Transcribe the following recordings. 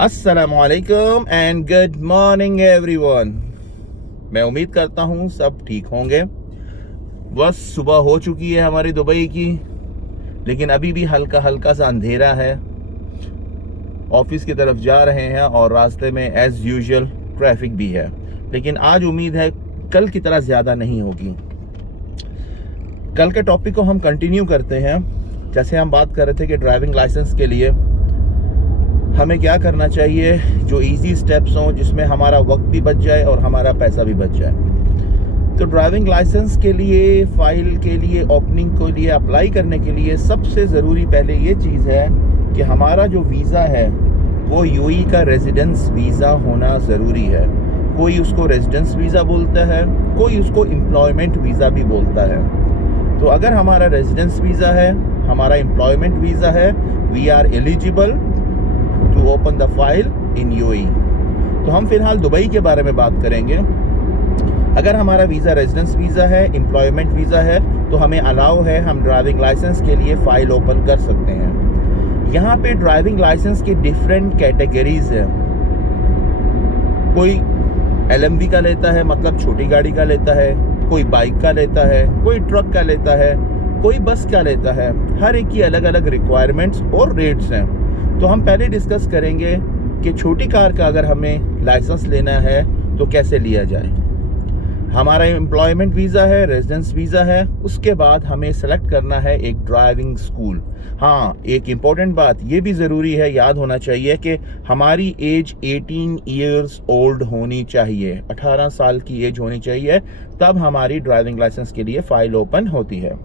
अस्सलामुअलैकुम and good morning everyone. मैं उम्मीद करता हूँ सब ठीक होंगे। बस सुबह हो चुकी है हमारी दुबई की, लेकिन अभी भी हल्का हल्का सा अंधेरा है। ऑफिस की तरफ जा रहे हैं और रास्ते में एज यूजुअल ट्रैफिक भी है, लेकिन आज उम्मीद है कल की तरह ज़्यादा नहीं होगी। कल के टॉपिक को हम कंटिन्यू करते हैं। जैसे हम बात कर रहे थे कि ड्राइविंग लाइसेंस के लिए हमें क्या करना चाहिए, जो इजी स्टेप्स हों जिसमें हमारा वक्त भी बच जाए और हमारा पैसा भी बच जाए। तो ड्राइविंग लाइसेंस के लिए, फाइल के लिए, ओपनिंग के लिए, अप्लाई करने के लिए सबसे ज़रूरी पहले ये चीज़ है कि हमारा जो वीज़ा है वो यूएई का रेजिडेंस वीज़ा होना ज़रूरी है। कोई उसको रेजिडेंस वीज़ा बोलता है, कोई उसको एम्प्लॉयमेंट वीज़ा भी बोलता है। तो अगर हमारा रेजिडेंस वीज़ा है, हमारा एम्प्लॉयमेंट वीज़ा है, we are eligible to open the file in UAE. तो हम फिलहाल दुबई के बारे में बात करेंगे। अगर हमारा वीज़ा रेजिडेंस वीज़ा है, एम्प्लॉयमेंट वीज़ा है, तो हमें अलाउ है, हम ड्राइविंग लाइसेंस के लिए फ़ाइल ओपन कर सकते हैं। यहाँ पे ड्राइविंग लाइसेंस की डिफरेंट कैटेगरीज हैं। कोई एलएमवी का लेता है, मतलब छोटी गाड़ी का लेता है, कोई बाइक का लेता है, कोई ट्रक का लेता है, कोई बस का लेता है। हर एक की अलग अलग रिक्वायरमेंट्स और रेट्स हैं। तो हम पहले डिस्कस करेंगे कि छोटी कार का अगर हमें लाइसेंस लेना है तो कैसे लिया जाए। हमारा एम्प्लॉयमेंट वीज़ा है, रेजिडेंस वीज़ा है, उसके बाद हमें सेलेक्ट करना है एक ड्राइविंग स्कूल। हाँ, एक इम्पॉर्टेंट बात ये भी ज़रूरी है, याद होना चाहिए कि हमारी एज 18 ईयर्स ओल्ड होनी चाहिए, 18 साल की एज होनी चाहिए, तब हमारी ड्राइविंग लाइसेंस के लिए फ़ाइल ओपन होती है।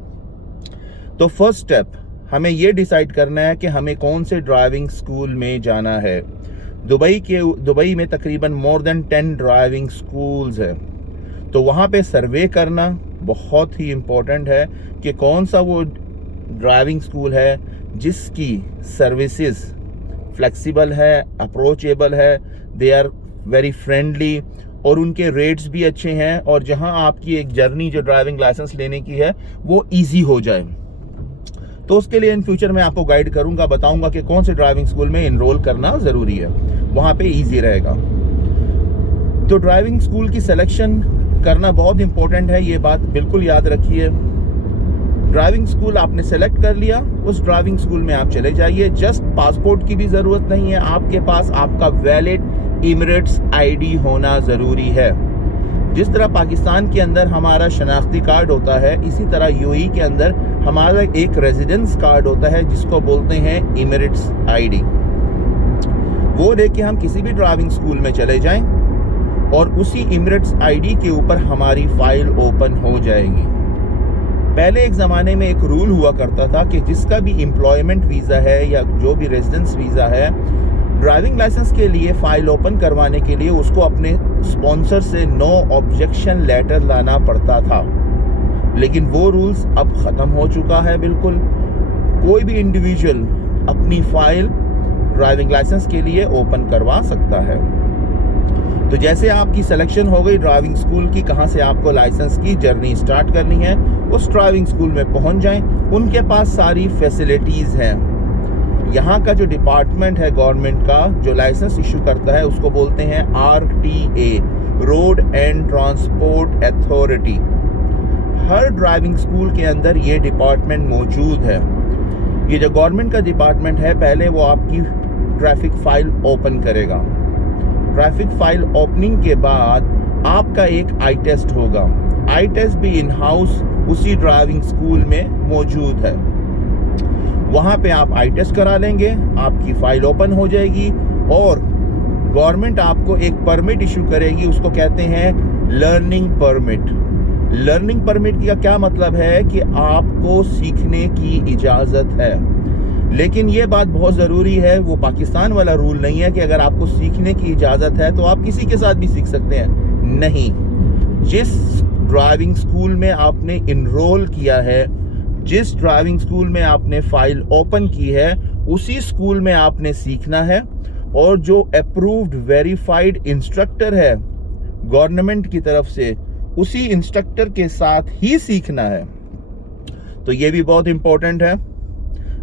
तो फर्स्ट स्टेप हमें ये डिसाइड करना है कि हमें कौन से ड्राइविंग स्कूल में जाना है। दुबई में तकरीबन मोर देन 10 ड्राइविंग स्कूल्स है। तो वहाँ पे सर्वे करना बहुत ही इम्पोर्टेंट है कि कौन सा वो ड्राइविंग स्कूल है जिसकी सर्विसेज फ्लेक्सिबल है, अप्रोचेबल है, दे आर वेरी फ्रेंडली और उनके रेट्स भी अच्छे हैं, और जहाँ आपकी एक जर्नी जो ड्राइविंग लाइसेंस लेने की है वो ईजी हो जाए। तो उसके लिए इन फ्यूचर मैं आपको गाइड करूंगा, बताऊंगा कि कौन से ड्राइविंग स्कूल में इनरोल करना ज़रूरी है, वहाँ पे ईजी रहेगा। तो ड्राइविंग स्कूल की सिलेक्शन करना बहुत इंपॉर्टेंट है, ये बात बिल्कुल याद रखिए। ड्राइविंग स्कूल आपने सेलेक्ट कर लिया, उस ड्राइविंग स्कूल में आप चले जाइए। जस्ट पासपोर्ट की भी ज़रूरत नहीं है, आपके पास आपका वैलिड एमिरेट्स आईडी होना ज़रूरी है। जिस तरह पाकिस्तान के अंदर हमारा शनाख्ती कार्ड होता है, इसी तरह यूएई के अंदर हमारा एक रेजिडेंस कार्ड होता है जिसको बोलते हैं एमिरेट्स आईडी। वो लेके हम किसी भी ड्राइविंग स्कूल में चले जाएं और उसी एमिरेट्स आईडी के ऊपर हमारी फाइल ओपन हो जाएगी। पहले एक ज़माने में एक रूल हुआ करता था कि जिसका भी एम्प्लॉयमेंट वीज़ा है या जो भी रेजिडेंस वीज़ा है, ड्राइविंग लाइसेंस के लिए फ़ाइल ओपन करवाने के लिए उसको अपने स्पॉन्सर से नो ऑब्जेक्शन लेटर लाना पड़ता था। लेकिन वो रूल्स अब ख़त्म हो चुका है बिल्कुल। कोई भी इंडिविजुअल अपनी फ़ाइल ड्राइविंग लाइसेंस के लिए ओपन करवा सकता है। तो जैसे आपकी सिलेक्शन हो गई ड्राइविंग स्कूल की, कहाँ से आपको लाइसेंस की जर्नी स्टार्ट करनी है, उस ड्राइविंग स्कूल में पहुँच जाएं। उनके पास सारी फैसिलिटीज़ हैं। यहाँ का जो डिपार्टमेंट है गवर्नमेंट का, जो लाइसेंस इशू करता है, उसको बोलते हैं RTA, road and transport authority. Her driving school के अंदर ये डिपार्टमेंट मौजूद है। ये जो गवर्नमेंट का डिपार्टमेंट है, पहले वो आपकी ट्रैफिक फाइल ओपन करेगा। ट्रैफिक फाइल ओपनिंग के बाद आपका एक आई टेस्ट होगा। आई टेस्ट भी इन हाउस उसी ड्राइविंग स्कूल में मौजूद है। वहाँ पे आप आई टेस्ट करा लेंगे, आपकी फ़ाइल ओपन हो जाएगी और गवर्नमेंट आपको एक परमिट इशू करेगी, उसको कहते हैं लर्निंग परमिट। लर्निंग परमिट का क्या मतलब है कि आपको सीखने की इजाज़त है। लेकिन ये बात बहुत ज़रूरी है, वो पाकिस्तान वाला रूल नहीं है कि अगर आपको सीखने की इजाज़त है तो आप किसी के साथ भी सीख सकते हैं। नहीं, जिस ड्राइविंग स्कूल में आपने इनरोल किया है, जिस ड्राइविंग स्कूल में आपने फ़ाइल ओपन की है, उसी स्कूल में आपने सीखना है। और जो अप्रूव्ड वेरीफाइड इंस्ट्रक्टर है गवर्नमेंट की तरफ से, उसी इंस्ट्रक्टर के साथ ही सीखना है। तो ये भी बहुत इंपॉर्टेंट है।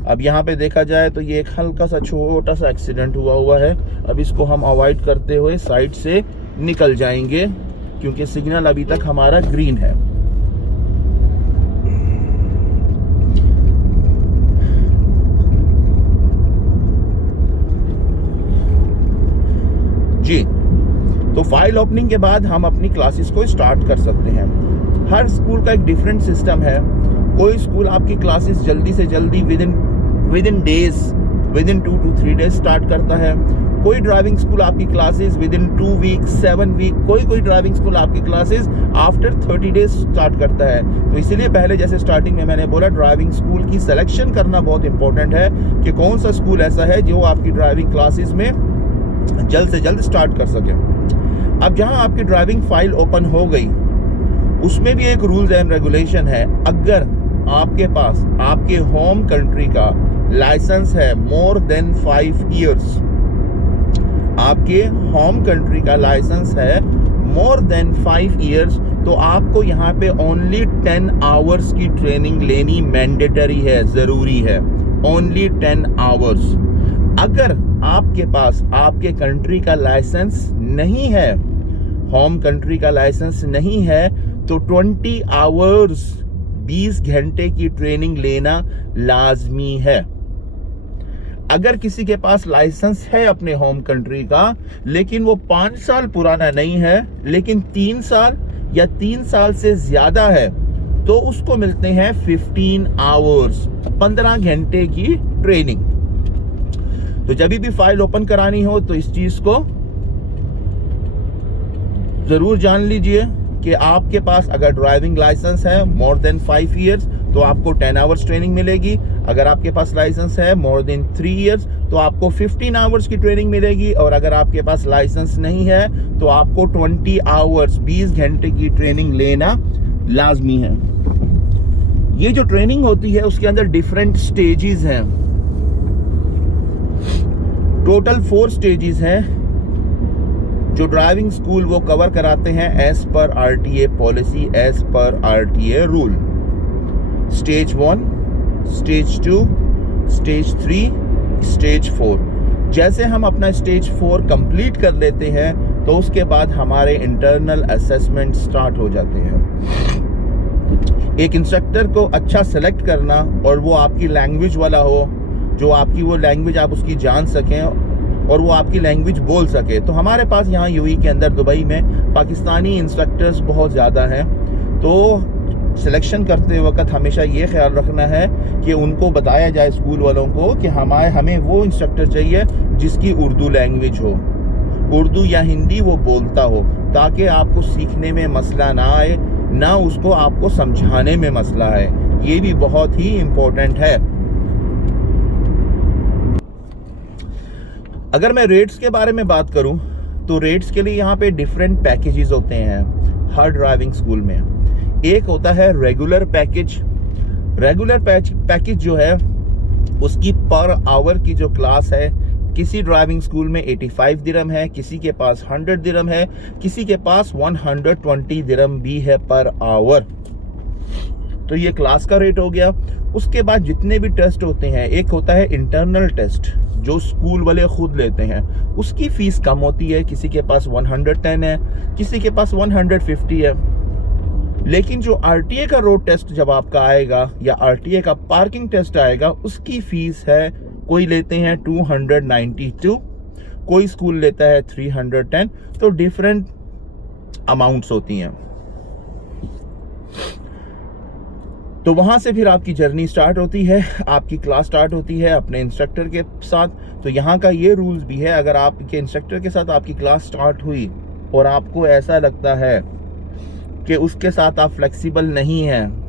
अब यहाँ पे देखा जाए तो ये एक हल्का सा छोटा सा एक्सीडेंट हुआ है। अब इसको हम अवॉइड करते हुए साइड से निकल जाएंगे क्योंकि सिग्नल अभी तक हमारा ग्रीन है। जी, तो फाइल ओपनिंग के बाद हम अपनी क्लासेस को स्टार्ट कर सकते हैं। हर स्कूल का एक डिफरेंट सिस्टम है। कोई स्कूल आपकी क्लासेस जल्दी से जल्दी with in 2 to 3 days start करता है। कोई ड्राइविंग स्कूल आपकी classes with in 2 weeks, 7 week, कोई ड्राइविंग स्कूल आपकी क्लासेस आफ्टर 30 days स्टार्ट करता है। तो इसीलिए पहले जैसे स्टार्टिंग में मैंने बोला, ड्राइविंग स्कूल की सिलेक्शन करना बहुत इंपॉर्टेंट है कि कौन सा स्कूल ऐसा है जो आपकी ड्राइविंग क्लासेस में जल्द से जल्द स्टार्ट कर सके। अब जहां आपकी ड्राइविंग फाइल ओपन हो गई, उसमें भी एक रूल्स एंड रेगुलेशन है। अगर आपके पास आपके होम कंट्री का लाइसेंस है मोर देन 5 years, आपके होम कंट्री का लाइसेंस है मोर देन 5 years, तो आपको यहाँ पे ओनली 10 hours की ट्रेनिंग लेनी मैंडेटरी है, जरूरी है। Only 10 hours। अगर आपके पास आपके कंट्री का लाइसेंस नहीं है, होम कंट्री का लाइसेंस नहीं है, तो 20 hours 20 घंटे की ट्रेनिंग लेना लाजमी है। अगर किसी के पास लाइसेंस है अपने होम कंट्री का, लेकिन वो 5 साल पुराना नहीं है, लेकिन 3 साल या 3 साल से ज्यादा है, तो उसको मिलते हैं 15 hours 15 घंटे की ट्रेनिंग। तो जब भी फाइल ओपन करानी हो तो इस चीज को जरूर जान लीजिए कि आपके पास अगर ड्राइविंग लाइसेंस है मोर देन 5 years तो आपको 10 hours ट्रेनिंग मिलेगी। अगर आपके पास लाइसेंस है मोर देन 3 years तो आपको 15 hours की ट्रेनिंग मिलेगी। और अगर आपके पास लाइसेंस नहीं है तो आपको 20 hours 20 घंटे की ट्रेनिंग लेना लाजमी है। ये जो ट्रेनिंग होती है उसके अंदर डिफरेंट स्टेजेस हैं। टोटल 4 स्टेजेस हैं जो ड्राइविंग स्कूल वो कवर कराते हैं as per RTA policy, as per RTA rule. Stage 1, stage 2, stage 3, stage 4। जैसे हम अपना स्टेज 4 कंप्लीट कर लेते हैं तो उसके बाद हमारे इंटरनल असेसमेंट स्टार्ट हो जाते हैं। एक इंस्ट्रक्टर को अच्छा सेलेक्ट करना और वो आपकी लैंग्वेज वाला हो, जो आपकी वो लैंग्वेज आप उसकी जान सकें और वो आपकी लैंग्वेज बोल सके। तो हमारे पास यहाँ यूएई के अंदर दुबई में पाकिस्तानी इंस्ट्रक्टर्स बहुत ज़्यादा हैं। तो सिलेक्शन करते वक्त हमेशा ये ख्याल रखना है कि उनको बताया जाए स्कूल वालों को कि हमें वो इंस्ट्रक्टर चाहिए जिसकी उर्दू लैंग्वेज हो, उर्दू या हिंदी वो बोलता हो, ताकि आपको सीखने में मसला ना आए, ना उसको आपको समझाने में मसला है। ये भी बहुत ही इम्पोर्टेंट है। अगर मैं रेट्स के बारे में बात करूं तो रेट्स के लिए यहाँ पे डिफरेंट पैकेजेस होते हैं हर ड्राइविंग स्कूल में। एक होता है रेगुलर पैकेज। रेगुलर पैकेज जो है उसकी पर आवर की जो क्लास है, किसी ड्राइविंग स्कूल में 85 दिरहम है, किसी के पास 100 दिरहम है, किसी के पास 120 दिरहम भी है पर आवर। तो ये क्लास का रेट हो गया। उसके बाद जितने भी टेस्ट होते हैं, एक होता है इंटरनल टेस्ट जो स्कूल वाले खुद लेते हैं, उसकी फीस कम होती है। किसी के पास 110 है, किसी के पास 150 है। लेकिन जो RTA का रोड टेस्ट जब आपका आएगा या RTA का पार्किंग टेस्ट आएगा, उसकी फीस है, कोई लेते हैं 292, कोई स्कूल लेता है 310। तो डिफरेंट अमाउंट्स होती हैं। तो वहां से फिर आपकी जर्नी स्टार्ट होती है, आपकी क्लास स्टार्ट होती है अपने इंस्ट्रक्टर के साथ। तो यहाँ का ये रूल्स भी है, अगर आपके इंस्ट्रक्टर के साथ आपकी क्लास स्टार्ट हुई और आपको ऐसा लगता है कि उसके साथ आप फ्लेक्सिबल नहीं हैं,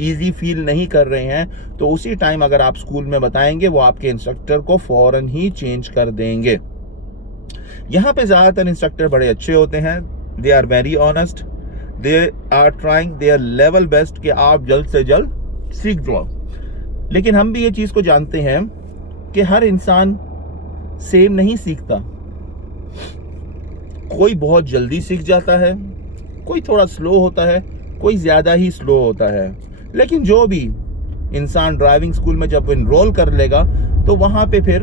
इजी फील नहीं कर रहे हैं, तो उसी टाइम अगर आप स्कूल में बताएंगे, वो आपके इंस्ट्रक्टर को फौरन ही चेंज कर देंगे। यहाँ पे ज़्यादातर इंस्ट्रक्टर बड़े अच्छे होते हैं। They are very honest, they are trying their level best कि आप जल्द से जल्द सीख जाओ। लेकिन हम भी ये चीज़ को जानते हैं कि हर इंसान सेम नहीं सीखता। कोई बहुत जल्दी सीख जाता है, कोई थोड़ा स्लो होता है, कोई ज़्यादा ही स्लो होता है। लेकिन जो भी इंसान ड्राइविंग स्कूल में जब इनरोल कर लेगा तो वहाँ पे फिर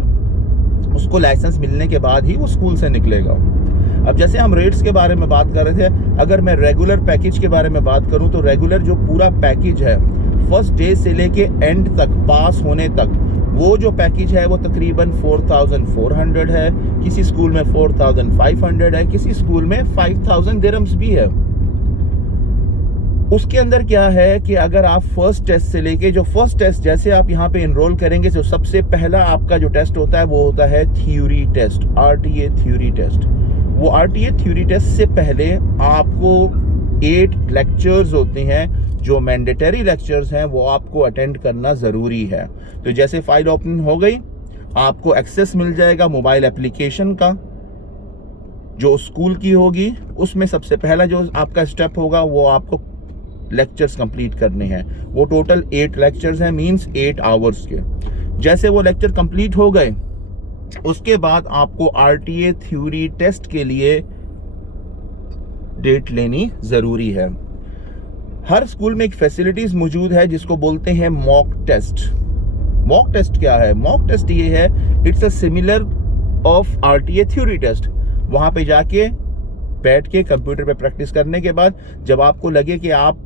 उसको लाइसेंस मिलने के बाद ही वो स्कूल से निकलेगा। अब जैसे हम रेट्स के बारे में बात कर रहे थे, अगर मैं रेगुलर पैकेज के बारे में बात करूं तो रेगुलर जो पूरा पैकेज है फर्स्ट डे से लेके एंड तक, पास होने तक, वो जो पैकेज है वो तकरीबन 4400 है, किसी स्कूल में 4500 है, किसी स्कूल में 5000 दिरहम्स भी है। उसके अंदर क्या है कि अगर आप फर्स्ट टेस्ट से लेके, जो फर्स्ट टेस्ट जैसे आप यहाँ पे एनरोल करेंगे तो सबसे पहला आपका जो टेस्ट होता है वो होता है theory test, RTA theory test. वो RTA थ्योरी टेस्ट से पहले आपको 8 लेक्चर्स होते हैं जो मैंडेटरी लेक्चर्स हैं, वो आपको अटेंड करना ज़रूरी है। तो जैसे फाइल ओपन हो गई, आपको एक्सेस मिल जाएगा मोबाइल एप्लीकेशन का जो स्कूल की होगी। उसमें सबसे पहला जो आपका स्टेप होगा वो आपको लेक्चर्स कंप्लीट करने हैं। वो टोटल 8 लेक्चर्स हैं, मींस 8 आवर्स के। जैसे वो लेक्चर कंप्लीट हो गए उसके बाद आपको RTA थ्योरी टेस्ट के लिए डेट लेनी ज़रूरी है। हर स्कूल में एक फैसिलिटीज मौजूद है जिसको बोलते हैं मॉक टेस्ट। मॉक टेस्ट क्या है? मॉक टेस्ट ये है, it's a similar of RTA theory test. वहां पे जाके बैठ के कंप्यूटर पे प्रैक्टिस करने के बाद जब आपको लगे कि आप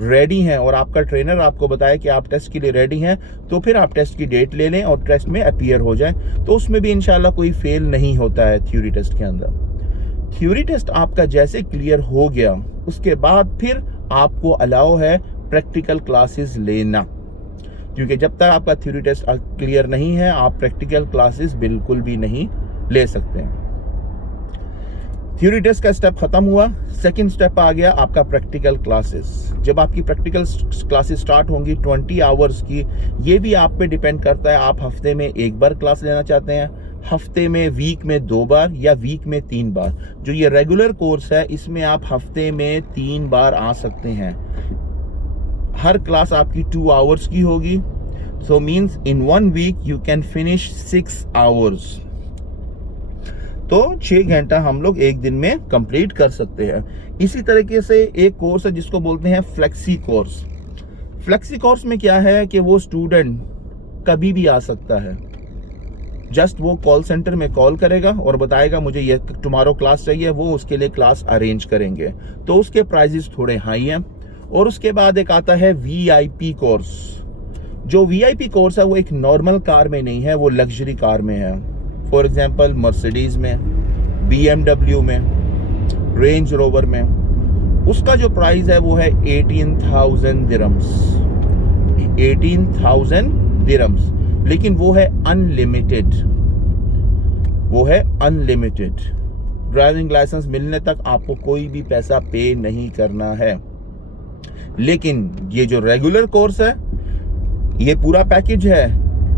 रेडी हैं और आपका ट्रेनर आपको बताए कि आप टेस्ट के लिए रेडी हैं, तो फिर आप टेस्ट की डेट ले लें और टेस्ट में अपीयर हो जाएं। तो उसमें भी इंशाल्लाह कोई फेल नहीं होता है थ्योरी टेस्ट के अंदर। थ्योरी टेस्ट आपका जैसे क्लियर हो गया उसके बाद फिर आपको अलाउ है प्रैक्टिकल क्लासेस लेना, क्योंकि जब तक आपका थ्योरी टेस्ट क्लियर नहीं है आप प्रैक्टिकल क्लासेस बिल्कुल भी नहीं ले सकते हैं। थ्योरी टेस्ट का स्टेप खत्म हुआ, सेकंड स्टेप आ गया आपका प्रैक्टिकल क्लासेस। जब आपकी प्रैक्टिकल क्लासेस स्टार्ट होंगी 20 आवर्स की, ये भी आप पे डिपेंड करता है आप हफ्ते में 1 बार क्लास लेना चाहते हैं, हफ्ते में, वीक में 2 बार या वीक में 3 बार। जो ये रेगुलर कोर्स है इसमें आप हफ्ते में 3 बार आ सकते हैं। हर क्लास आपकी 2 आवर्स की होगी, so means in 1 week you can finish 6 hours. तो 6 घंटा हम लोग एक दिन में कंप्लीट कर सकते हैं। इसी तरीके से एक कोर्स है जिसको बोलते हैं फ्लेक्सी कोर्स। फ्लेक्सी कोर्स में क्या है कि वो स्टूडेंट कभी भी आ सकता है। जस्ट वो कॉल सेंटर में कॉल करेगा और बताएगा मुझे ये टुमारो क्लास चाहिए, वो उसके लिए क्लास अरेंज करेंगे। तो उसके प्राइजेस थोड़े हाई हैं। और उसके बाद एक आता है VIP कोर्स। जो VIP कोर्स है वो एक नॉर्मल कार में नहीं है, वो लग्जरी कार में है। फॉर एग्जाम्पल मर्सिडीज में, BMW में, रेंज रोवर में। उसका जो प्राइस है वो है 18,000 दिरहम्स। 18,000 दिरहम्स, लेकिन वो है अनलिमिटेड। वो है अनलिमिटेड। ड्राइविंग लाइसेंस मिलने तक आपको कोई भी पैसा पे नहीं करना है। लेकिन ये जो रेगुलर कोर्स है ये पूरा पैकेज है।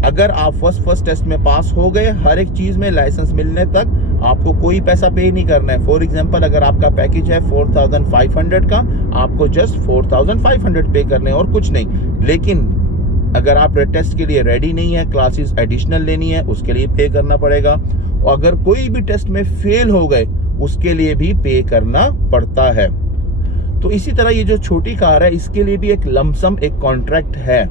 अगर आप फर्स्ट टेस्ट में पास हो गए, हर एक चीज में लाइसेंस मिलने तक आपको कोई पैसा पे नहीं करना है। फॉर एग्जांपल अगर आपका पैकेज है 4500 का, आपको जस्ट 4500 पे करने और कुछ नहीं। लेकिन अगर आप टेस्ट के लिए रेडी नहीं है, क्लासेस एडिशनल लेनी है, उसके लिए पे करना पड़ेगा। और अगर कोई भी टेस्ट में फेल हो गए उसके लिए भी पे करना पड़ता है। तो इसी तरह ये जो छोटी कार है इसके लिए भी एक लमसम एक कॉन्ट्रैक्ट है।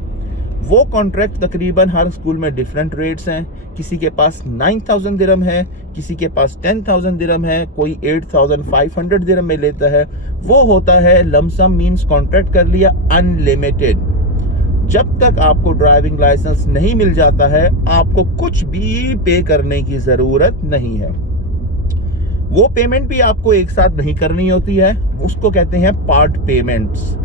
वो कॉन्ट्रैक्ट तकरीबन हर स्कूल में डिफरेंट रेट्स हैं। किसी के पास 9,000 दिरहम है, किसी के पास 10,000 दिरहम है, कोई 8,500 दिरहम में लेता है। वो होता है लमसम, मींस कॉन्ट्रैक्ट कर लिया अनलिमिटेड। जब तक आपको ड्राइविंग लाइसेंस नहीं मिल जाता है आपको कुछ भी पे करने की जरूरत नहीं है। वो पेमेंट भी आपको एक साथ नहीं करनी होती है, उसको कहते हैं पार्ट पेमेंट्स।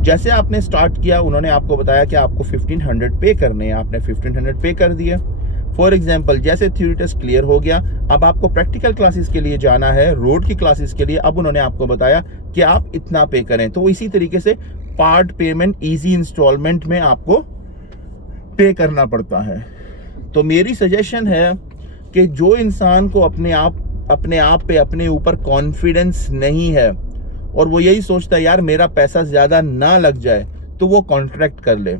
जैसे आपने स्टार्ट किया, उन्होंने आपको बताया कि आपको 1500 पे करने हैं, आपने 1500 पे कर दिए। फॉर एग्जांपल जैसे थ्योरी टेस्ट क्लियर हो गया, अब आपको प्रैक्टिकल क्लासेस के लिए जाना है, रोड की क्लासेस के लिए। अब उन्होंने आपको बताया कि आप इतना पे करें। तो इसी तरीके से पार्ट पेमेंट इजी इंस्टॉलमेंट में आपको पे करना पड़ता है। तो मेरी सजेशन है कि जो इंसान को अपने आप पे, अपने ऊपर कॉन्फिडेंस नहीं है और वो यही सोचता है यार मेरा पैसा ज्यादा ना लग जाए, तो वो कॉन्ट्रैक्ट कर ले।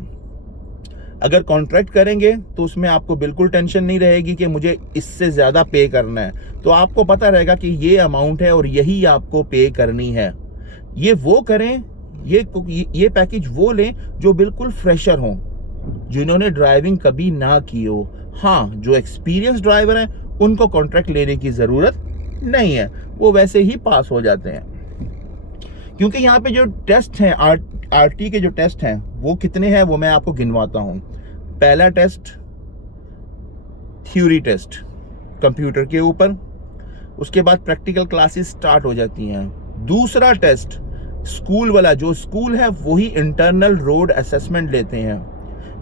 अगर कॉन्ट्रैक्ट करेंगे तो उसमें आपको बिल्कुल टेंशन नहीं रहेगी कि मुझे इससे ज्यादा पे करना है। तो आपको पता रहेगा कि ये अमाउंट है और यही आपको पे करनी है। ये वो करें, ये पैकेज वो लें जो बिल्कुल फ्रेशर हो। जिन्होंने ड्राइविंग कभी ना की हो। हाँ, जो एक्सपीरियंस ड्राइवर हैं उनको कॉन्ट्रैक्ट लेने की ज़रूरत नहीं है, वो वैसे ही पास हो जाते हैं। क्योंकि यहाँ पे जो टेस्ट हैं, आरटी के जो टेस्ट हैं वो कितने हैं वो मैं आपको गिनवाता हूँ। पहला टेस्ट थ्योरी टेस्ट कंप्यूटर के ऊपर, उसके बाद प्रैक्टिकल क्लासेस स्टार्ट हो जाती हैं। दूसरा टेस्ट स्कूल वाला, जो स्कूल है वही इंटरनल रोड असेसमेंट लेते हैं।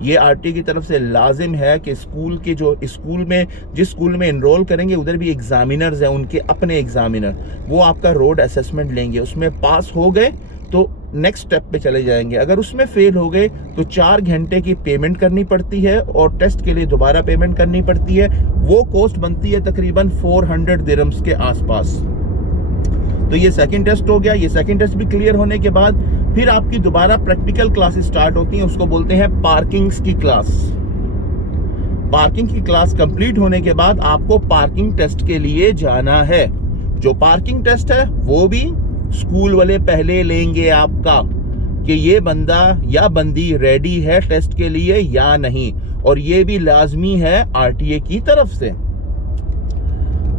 ये आरटी की तरफ से लाजिम है कि स्कूल के जो स्कूल में जिस स्कूल में इनरोल करेंगे उधर भी एग्जामिनर्स हैं, उनके अपने एग्जामिनर, वो आपका रोड असेसमेंट लेंगे। उसमें पास हो गए तो नेक्स्ट स्टेप पे चले जाएंगे। अगर उसमें फेल हो गए तो 4 घंटे की पेमेंट करनी पड़ती है और टेस्ट के लिए दोबारा पेमेंट करनी पड़ती है। वो कॉस्ट बनती है तकरीबन 400 दिरहम्स के आसपास। तो ये सेकंड टेस्ट हो गया। ये सेकंड टेस्ट भी क्लियर होने के बाद फिर आपकी दोबारा प्रैक्टिकल क्लासेस स्टार्ट होती हैं, उसको बोलते हैं पार्किंग्स की क्लास। पार्किंग की क्लास कंप्लीट होने के बाद आपको पार्किंग टेस्ट के लिए जाना है। जो पार्किंग टेस्ट है वो भी स्कूल वाले पहले लेंगे आपका कि ये बंदा या बंदी रेडी है टेस्ट के लिए या नहीं, और ये भी लाजमी है आरटीए की तरफ से।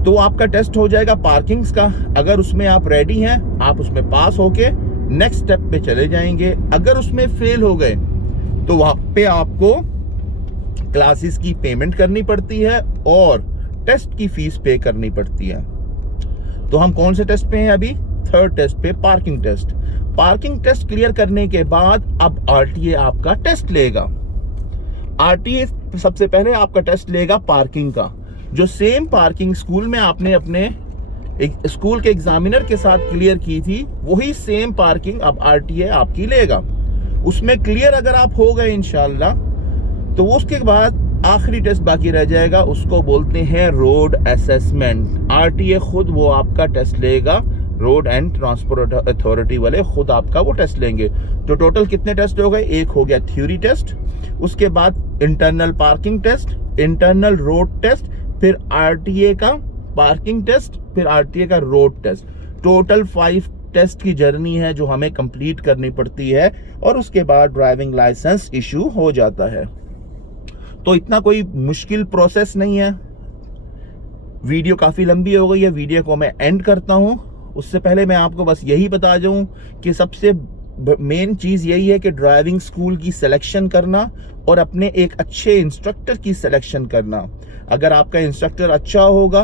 तो आपका टेस्ट हो जाएगा पार्किंग्स का। अगर उसमें आप रेडी हैं, आप उसमें पास होके नेक्स्ट स्टेप पे चले जाएंगे। अगर उसमें फेल हो गए तो वहां पे आपको क्लासेस की पेमेंट करनी पड़ती है और टेस्ट की फीस पे करनी पड़ती है। तो हम कौन से टेस्ट पे हैं अभी? थर्ड टेस्ट पे, parking test. Parking test clear करने के बाद अब आरटीए आपका टेस्ट लेगा। आरटीए सबसे पहले आपका टेस्ट लेगा पार्किंग का। जो सेम पार्किंग स्कूल में आपने अपने स्कूल के एग्जामिनर के साथ क्लियर की थी, वही सेम पार्किंग अब आरटीए आपकी लेगा। उसमें क्लियर अगर आप हो गए इंशाल्लाह, तो उसके बाद आखिरी टेस्ट बाकी रह जाएगा, उसको बोलते हैं रोड असेसमेंट। आरटीए खुद वो आपका टेस्ट लेगा, रोड एंड ट्रांसपोर्ट अथॉरिटी वाले खुद आपका वो टेस्ट लेंगे। तो टोटल कितने टेस्ट हो गए? एक हो गया थ्योरी टेस्ट, उसके बाद internal parking test, internal road test, फिर आरटीए का पार्किंग टेस्ट, फिर आरटीए का रोड टेस्ट। टोटल 5 टेस्ट की जर्नी है जो हमें कंप्लीट करनी पड़ती है और उसके बाद ड्राइविंग लाइसेंस इशू हो जाता है। तो इतना कोई मुश्किल प्रोसेस नहीं है। वीडियो काफ़ी लंबी हो गई है, वीडियो को मैं एंड करता हूं। उससे पहले मैं आपको बस यही बता दूं कि सबसे मेन चीज़ यही है कि ड्राइविंग स्कूल की सिलेक्शन करना और अपने एक अच्छे इंस्ट्रक्टर की सिलेक्शन करना। अगर आपका इंस्ट्रक्टर अच्छा होगा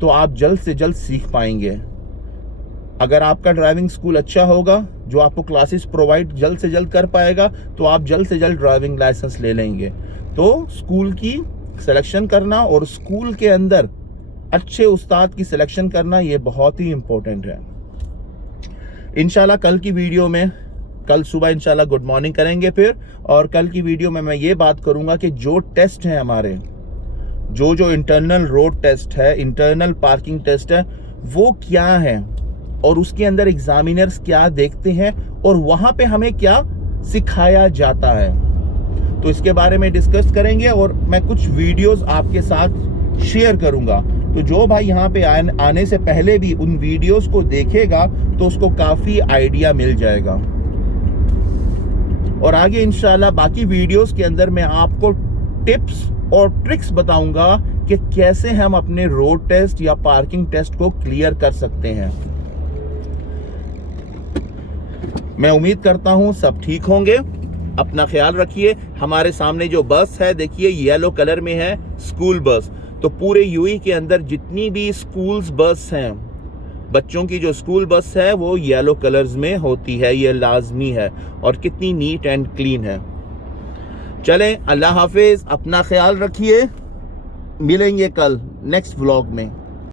तो आप जल्द से जल्द सीख पाएंगे। अगर आपका ड्राइविंग स्कूल अच्छा होगा जो आपको क्लासेस प्रोवाइड जल्द से जल्द कर पाएगा, तो आप जल्द से जल्द ड्राइविंग लाइसेंस ले लेंगे। तो स्कूल की सिलेक्शन करना और स्कूल के अंदर अच्छे उस्ताद की सिलेक्शन करना, ये बहुत ही इंपॉर्टेंट है। इंशाल्लाह कल की वीडियो में, कल सुबह इंशाल्लाह गुड मॉर्निंग करेंगे फिर, और कल की वीडियो में मैं ये बात करूंगा कि जो टेस्ट हैं हमारे, जो इंटरनल रोड टेस्ट है, इंटरनल पार्किंग टेस्ट है, वो क्या है और उसके अंदर एग्जामिनर्स क्या देखते हैं और वहां पे हमें क्या सिखाया जाता है। तो इसके बारे में डिस्कस करेंगे और मैं कुछ वीडियोस आपके साथ शेयर करूंगा। तो जो भाई यहाँ पे आने से पहले भी उन वीडियोस को देखेगा तो उसको काफ़ी आइडिया मिल जाएगा। और आगे इंशाल्लाह बाकी वीडियोस के अंदर मैं आपको टिप्स और ट्रिक्स बताऊंगा कि कैसे हम अपने रोड टेस्ट या पार्किंग टेस्ट को क्लियर कर सकते हैं। मैं उम्मीद करता हूं सब ठीक होंगे। अपना ख्याल रखिए। हमारे सामने जो बस है देखिए येलो कलर में है, स्कूल बस। तो पूरे यूएई के अंदर जितनी भी स्कूल्स बस हैं, बच्चों की जो स्कूल बस है वो येलो कलर्स में होती है, ये लाजमी है। और कितनी नीट एंड क्लीन है। चलें, अल्लाह हाफिज, अपना ख्याल रखिए। मिलेंगे कल नेक्स्ट व्लॉग में।